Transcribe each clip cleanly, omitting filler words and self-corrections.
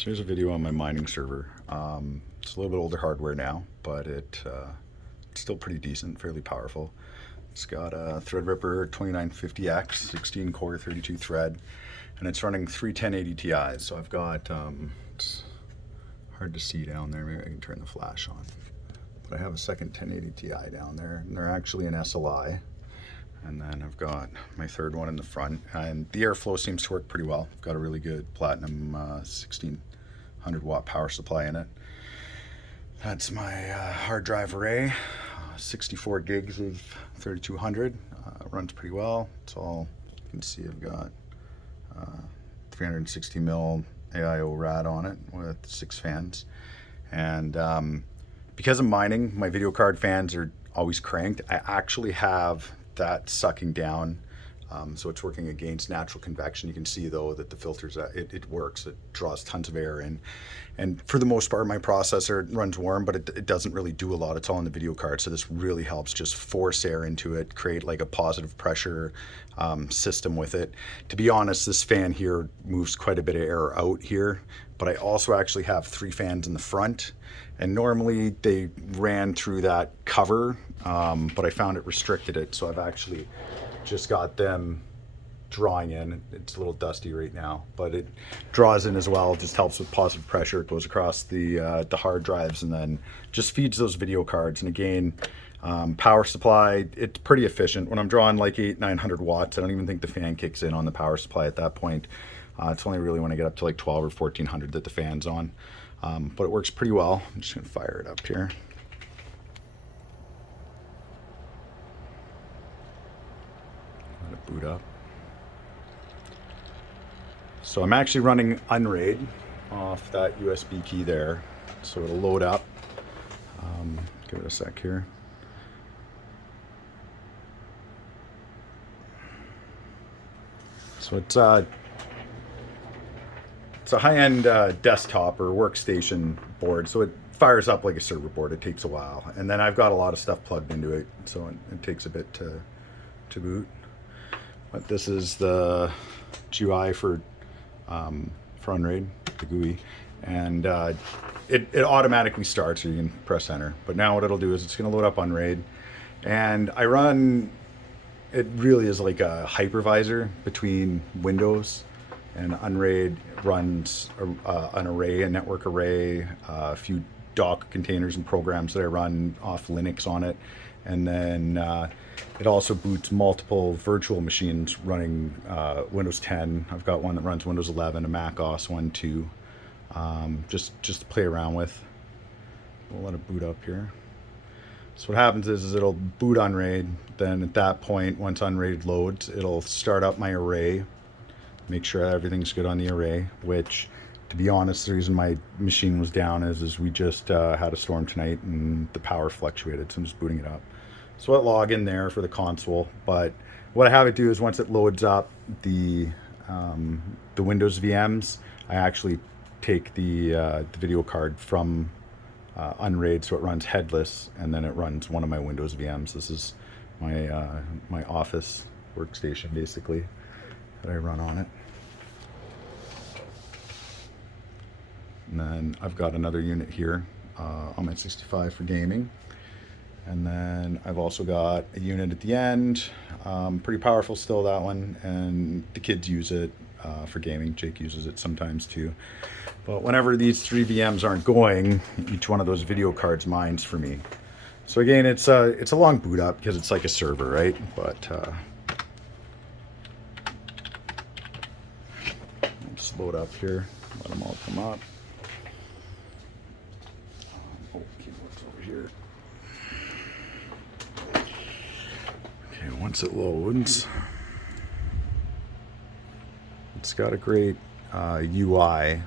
So here's a video on my mining server. It's a little bit older hardware now, but it's still pretty decent, fairly powerful. It's got a Threadripper 2950X, 16 core, 32 thread, and it's running three 1080 Ti's. So I've got, it's hard to see down there, maybe I can turn the flash on. But I have a second 1080 Ti down there, and they're actually an SLI. And then I've got my third one in the front, and the airflow seems to work pretty well. I've got a really good platinum 1600 watt power supply in it. That's my hard drive array, 64 gigs of 3200. Runs pretty well. It's all, you can see I've got 360 mil AIO rad on it with 6 fans. And because of mining, my video card fans are always cranked. I actually have that sucking down, so it's working against natural convection. You can see though that the filters, it works. It draws tons of air in, and for the most part my processor runs warm, but it doesn't really do a lot. It's all in the video card, so this really helps just force air into it, create like a positive pressure system with it. To be honest, this fan here moves quite a bit of air out here, but I also actually have 3 fans in the front, and normally they ran through that cover, but I found it restricted it, so I've actually just got them drawing in. It's a little dusty right now, but it draws in as well. It just helps with positive pressure. It goes across the hard drives and then just feeds those video cards. And again, power supply, it's pretty efficient. When I'm drawing like 900 watts, I don't even think the fan kicks in on the power supply at that point. It's only really when I get up to like 12 or 1400 that the fan's on. But it works pretty well. I'm just gonna fire it up here. Let it boot up. So I'm actually running Unraid off that USB key there. So it'll load up. Give it a sec here. So it's a high-end desktop or workstation board, so it fires up like a server board. It takes a while, and then I've got a lot of stuff plugged into it, so it takes a bit to boot. But this is the GUI for Unraid, the GUI, and it automatically starts, so you can press enter. But now what it'll do is it's going to load up Unraid, and I run. It really is like a hypervisor between Windows. And Unraid runs an array, a network array, a few Docker containers and programs that I run off Linux on it. And then it also boots multiple virtual machines running Windows 10. I've got one that runs Windows 11, a Mac OS one too, just to play around with. We'll let it boot up here. So what happens is it'll boot Unraid. Then at that point, once Unraid loads, it'll start up my array. Make sure everything's good on the array, which, to be honest, the reason my machine was down is we just had a storm tonight and the power fluctuated, so I'm just booting it up. So I'll log in there for the console, but what I have it do is once it loads up the Windows VMs, I actually take the video card from Unraid, so it runs headless, and then it runs one of my Windows VMs. This is my office workstation, basically, that I run on it. And then I've got another unit here on my 65 for gaming. And then I've also got a unit at the end, pretty powerful still, that one, and the kids use it for gaming. Jake uses it sometimes too. But whenever these 3 VMs aren't going, each one of those video cards mines for me. So again, it's a long boot up because it's like a server, right? But just load up here, let them all come up. Oh, keyboard's over here. Okay, once it loads, it's got a great UI.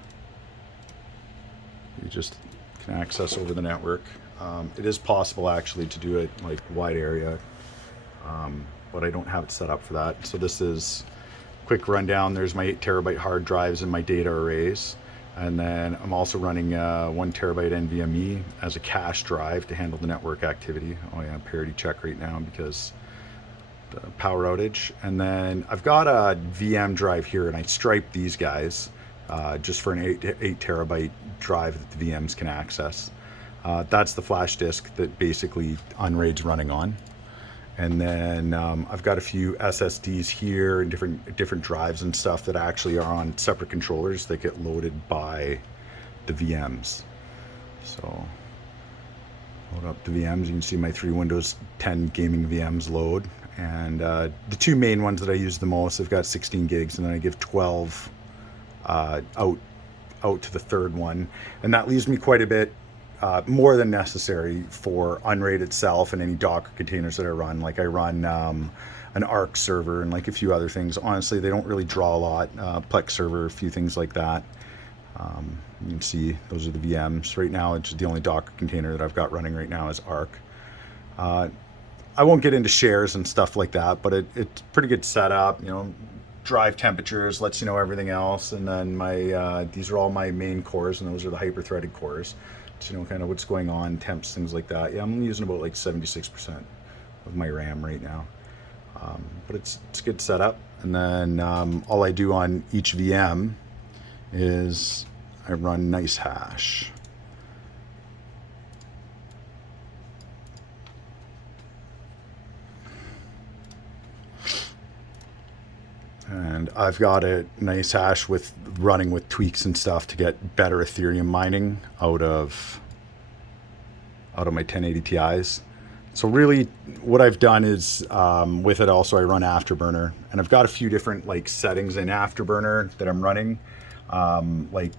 You just can access over the network. It is possible actually to do it like wide area, but I don't have it set up for that. So this is quick rundown. There's my 8 terabyte hard drives and my data arrays. And then I'm also running 1 terabyte NVMe as a cache drive to handle the network activity. Oh yeah, parity check right now because the power outage. And then I've got a VM drive here, and I striped these guys just for an 8 terabyte drive that the VMs can access. That's the flash disk that basically Unraid's running on. And then I've got a few SSDs here and different drives and stuff that actually are on separate controllers that get loaded by the VMs. So load up the VMs. You can see my 3 Windows 10 gaming VMs load. And the 2 main ones that I use the most, I've got 16 gigs, and then I give 12 out to the third one. And that leaves me quite a bit more than necessary for Unraid itself and any Docker containers that I run. Like I run an Arc server and like a few other things. Honestly, they don't really draw a lot. Plex server, a few things like that. You can see those are the VMs. Right now, it's the only Docker container that I've got running right now is Arc. I won't get into shares and stuff like that, but it's pretty good setup. You know, drive temperatures, lets you know everything else. And then my these are all my main cores, and those are the hyper-threaded cores. So, you know, kind of what's going on, temps, things like that. Yeah, I'm using about like 76% of my RAM right now. But it's good setup. And then all I do on each VM is I run nice hash. And I've got a nice hash with running with tweaks and stuff to get better Ethereum mining out of my 1080 Ti's. So really what I've done is with it also I run Afterburner, and I've got a few different like settings in Afterburner that I'm running. Like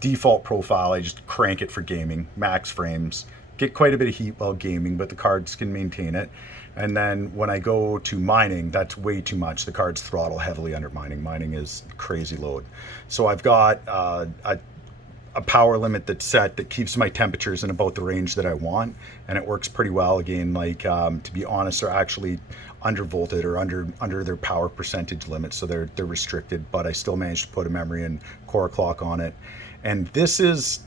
default profile, I just crank it for gaming, max frames, get quite a bit of heat while gaming, but the cards can maintain it. And then when I go to mining, that's way too much. The cards throttle heavily under mining. Mining is crazy load. So I've got a power limit that's set that keeps my temperatures in about the range that I want, and it works pretty well. Again, like to be honest, they're actually undervolted or under their power percentage limit, so they're restricted. But I still managed to put a memory and core clock on it, and this is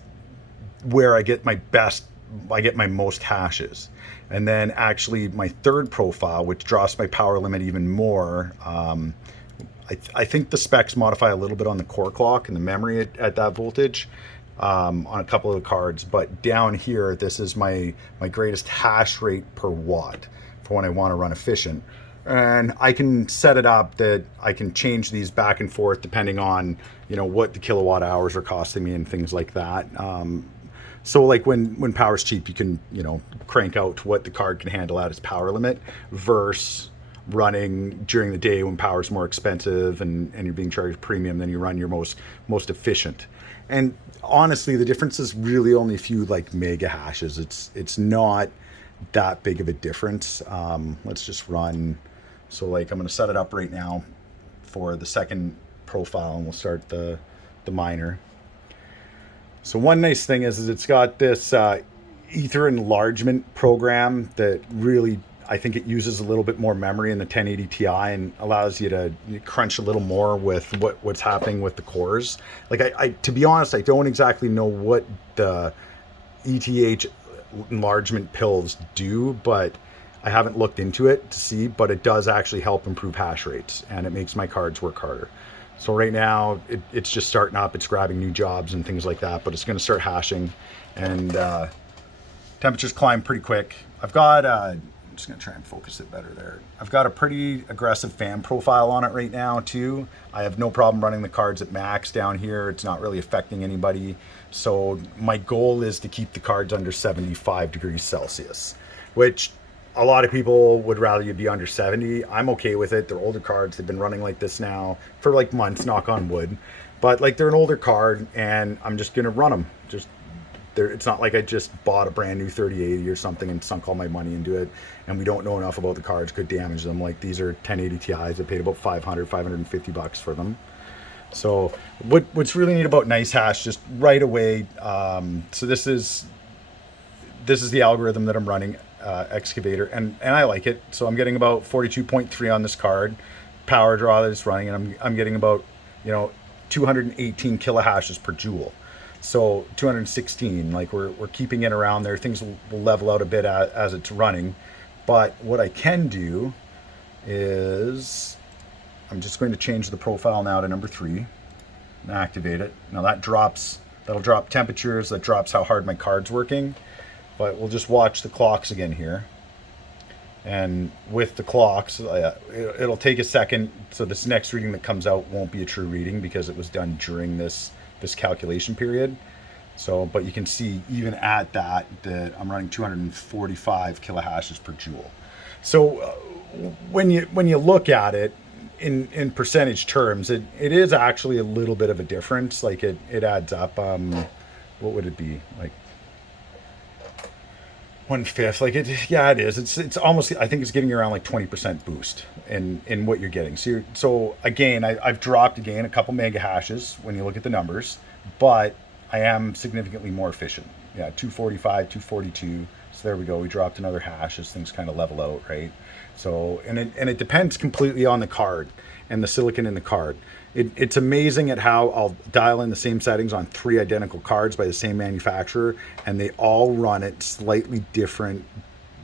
where I get my most hashes. And then actually my third profile, which drops my power limit even more, I think the specs modify a little bit on the core clock and the memory at that voltage on a couple of the cards. But down here, this is my greatest hash rate per watt for when I want to run efficient. And I can set it up that I can change these back and forth depending on, you know, what the kilowatt hours are costing me and things like that. So like when power's cheap, you can, you know, crank out to what the card can handle at its power limit versus running during the day when power's more expensive and you're being charged premium, then you run your most efficient. And honestly, the difference is really only a few like mega hashes. It's not that big of a difference. Let's just run. So like I'm going to set it up right now for the second profile, and we'll start the miner. So one nice thing is it's got this ether enlargement program that really, I think it uses a little bit more memory in the 1080 Ti and allows you to crunch a little more with what's happening with the cores. Like I to be honest, I don't exactly know what the ETH enlargement pills do, but I haven't looked into it to see, but it does actually help improve hash rates, and it makes my cards work harder. So right now it's just starting up, it's grabbing new jobs and things like that, but it's going to start hashing, and temperatures climb pretty quick. I've got, I'm just going to try and focus it better there. I've got a pretty aggressive fan profile on it right now too. I have no problem running the cards at max down here. It's not really affecting anybody. So my goal is to keep the cards under 75 degrees Celsius, which a lot of people would rather you be under 70. I'm okay with it. They're older cards. They've been running like this now for like months, knock on wood. But like they're an older card, and I'm just gonna run them. It's not like I just bought a brand new 3080 or something and sunk all my money into it, and we don't know enough about the cards, could damage them. Like these are 1080 Ti's. I paid about $550 for them. So what's really neat about NiceHash, just right away, so this is the algorithm that I'm running. Excavator, and I like it. So I'm getting about 42.3 on this card power draw that it's running, and I'm getting about, you know, 218 kilohashes per joule. So 216, like we're keeping it around there. Things will level out a bit as it's running, but what I can do is I'm just going to change the profile now to number 3. and activate it. Now that'll drop temperatures, that drops how hard my card's working. But we'll just watch the clocks again here. And with the clocks, it'll take a second. So this next reading that comes out won't be a true reading because it was done during this calculation period. So, but you can see even at that I'm running 245 kilohashes per joule. So when you look at it in percentage terms, it is actually a little bit of a difference. Like it adds up. What would it be like? 1/5, like it, yeah, it is. It's almost. I think it's getting around like 20% boost in what you're getting. So again, I've dropped again a couple mega hashes when you look at the numbers, but I am significantly more efficient. Yeah, 245, 242. So there we go. We dropped another hash as things kind of level out, right? So and it depends completely on the card and the silicon in the card. It's amazing at how I'll dial in the same settings on 3 identical cards by the same manufacturer, and they all run at slightly different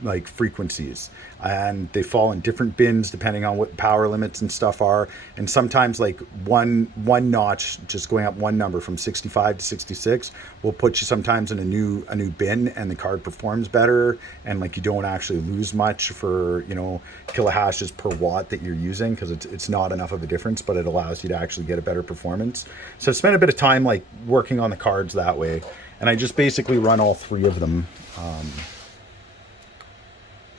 like frequencies, and they fall in different bins depending on what power limits and stuff are. And sometimes like one notch, just going up one number from 65 to 66 will put you sometimes in a new bin, and the card performs better, and like you don't actually lose much for, you know, kilohashes per watt that you're using, because it's not enough of a difference, but it allows you to actually get a better performance. So I spent a bit of time like working on the cards that way, and I just basically run all 3 of them.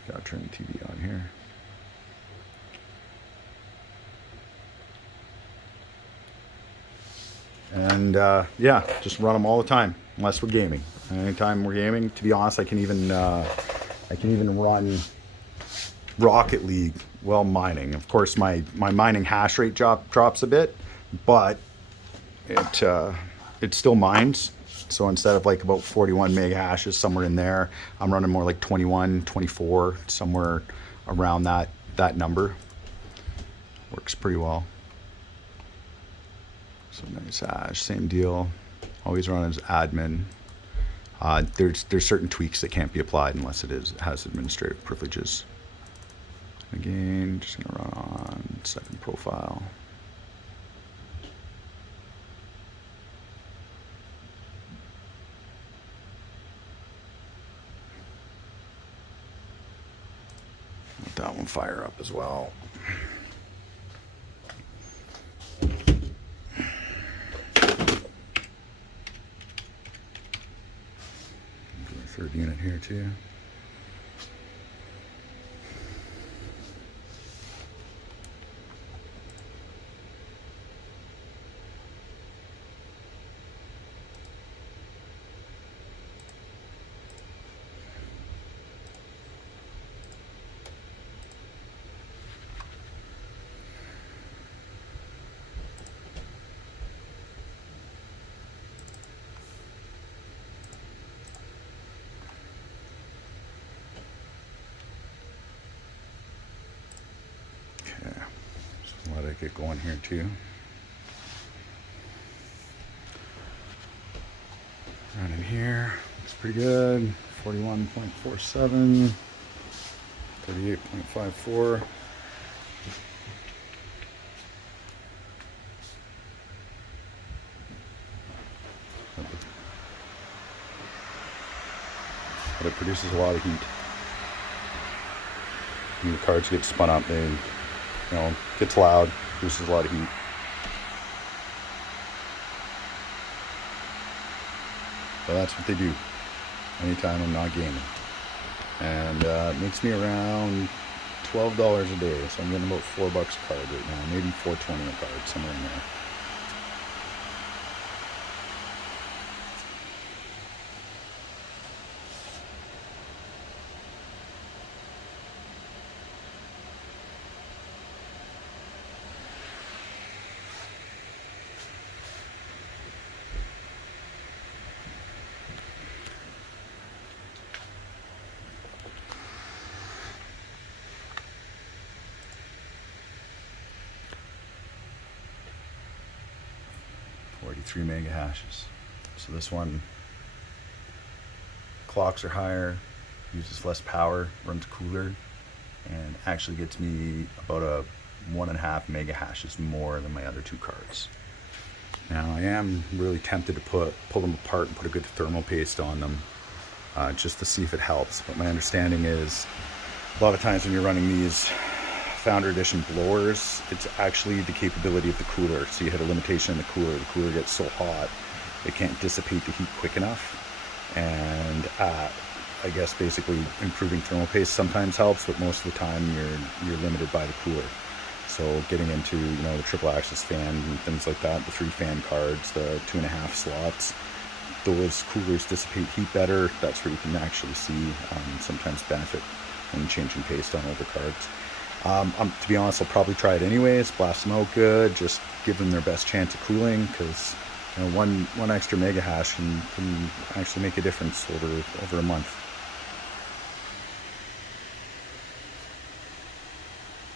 Gotta turn the TV on here. And yeah, just run them all the time, unless we're gaming. Anytime we're gaming, to be honest, I can even run Rocket League while mining. Of course, my mining hash rate drops a bit, but it still mines. So instead of like about 41 mega hashes, somewhere in there, I'm running more like 21, 24, somewhere around that number. Works pretty well. So nice hash, same deal. Always run as admin. There's certain tweaks that can't be applied unless it has administrative privileges. Again, just gonna run on second profile. Let that one fire up as well. Third unit here too. Let it get going here too. Running here, looks pretty good. 41.47, 38.54. But it produces a lot of heat. When the cards get spun up, they, you know, gets loud, produces a lot of heat. So that's what they do anytime I'm not gaming. And it makes me around $12 a day. So I'm getting about $4 a card right now, maybe $4.20 a card, somewhere in there. Three mega hashes. So this one, clocks are higher, uses less power, runs cooler, and actually gets me about a 1.5 mega hashes more than my other 2 cards. Now I am really tempted to pull them apart and put a good thermal paste on them, just to see if it helps. But my understanding is a lot of times when you're running these Founder Edition blowers, it's actually the capability of the cooler. So you hit a limitation in the cooler. The cooler gets so hot it can't dissipate the heat quick enough. And I guess basically improving thermal paste sometimes helps, but most of the time you're limited by the cooler. So getting into, you know, the triple axis fan and things like that, the 3 fan cards, the 2.5 slots, those coolers dissipate heat better. That's where you can actually see sometimes benefit when changing paste on older cards. To be honest, I'll probably try it anyways, blast them out good, just give them their best chance of cooling, because you know, one extra mega hash can actually make a difference over a month.